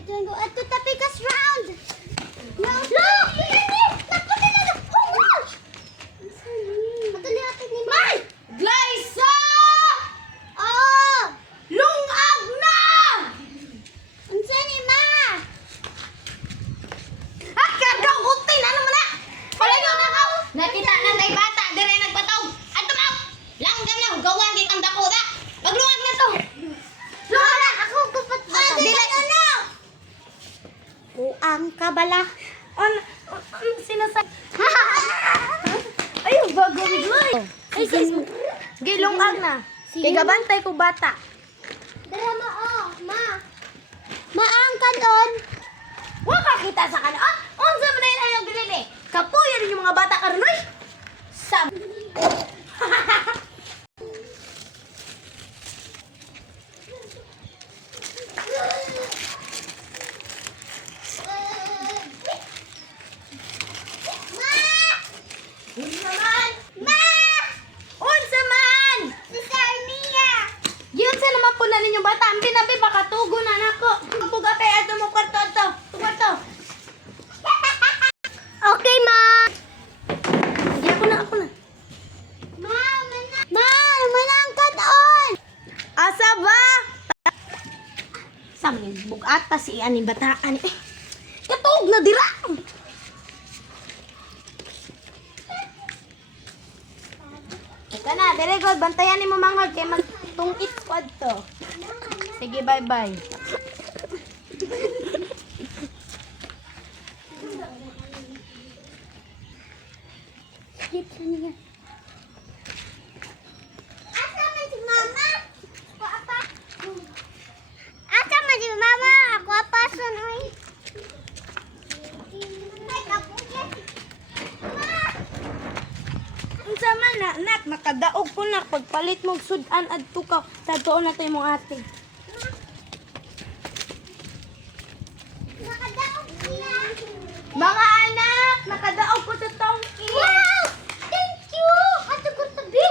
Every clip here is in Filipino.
Ito ang go. Ato tapikas round. No. Look! Naku na na. Oh gosh! Ato lihatin ni Mai. Glyza! Oh! Lungag na! Unsa ni Ma? At karga utin, ano mo na? Palayo na ka! Nakita na kay bata, dire nagpataw. Ato mo! Langgam na, hugawan kay kang dako da. Maglungag na to. Lungag na. Ako gupat ba? Dili na! Buang ka bala. Sinasag... Ay, bago bigloy. Ay, sige, lungag na. Sige. Kay gabantay ko bata. Drama oh, Ma. Maangkan on. Wa makita sa kana. Ah, unsa man na yung gilili? Kapuyo rin yung mga bata karon oy. Sam. Unsa man? Ma! Unsa man? Si Sarnia. Yun sa naman po na ninyong bata. Ang binabi baka tugo na nako. Tuga pa ato mo kwarto ato. Kwarto. Okay, Ma. Sige, ako na. Ma, manangkan on. Asa ba? Sa man bugat pa si ani bataan. Eh, katog na dira. Ika na, very good. Bantayan ni mo manghod kay magtungit squad to. Sige, bye-bye. Asa man si Mama? Ako apa? Asa man si Mama? Ako apa son oy? Ay, kapuya. Ma! Unsa man na, nak, nakadaog po nak. Pagpalit mong sudan adto ka. Tadtoon na tayo mong ate. Nakadaog siya. Mga anak, nakadaog ko sa tongki. Wow! Thank you! Ato ko tabi.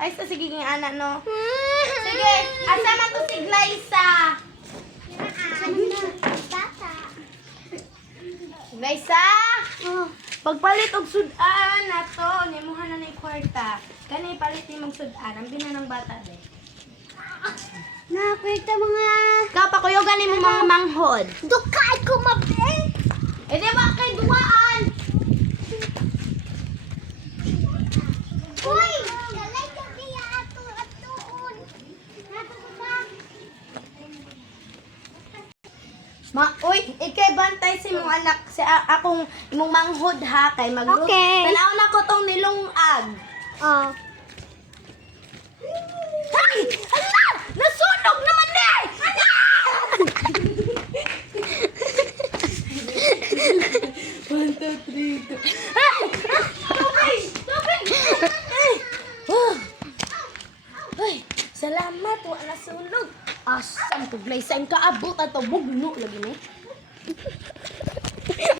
Ay, sige ng anak, no? Sige, asa man to si Glyza? Bata. Glyza? Oh. Pagpalit og sudan nato, nimuha na ni kwarta. Kani palit ni mong sudan, ang binanang bata de. Nakita mga... Kapakuyogan ni mo mga manghod. Dukay ko mabe! Eh di ba kay duwaan? Uy! Galay ka kaya atuon. Nato ko ba? Uy, ikay bantay si mong anak, si akong imong manghod ha, kay Okay. Tanaw na ko tong nilungag. Oh. Ay! Ala! Nasunog naman na! One, two, three, two. Ay! Tubig! Tubig! Ay! Ay! Salamat! Wala sunog! Asam to, Glyza. Ang kaabot ato. Bugno lagi ni.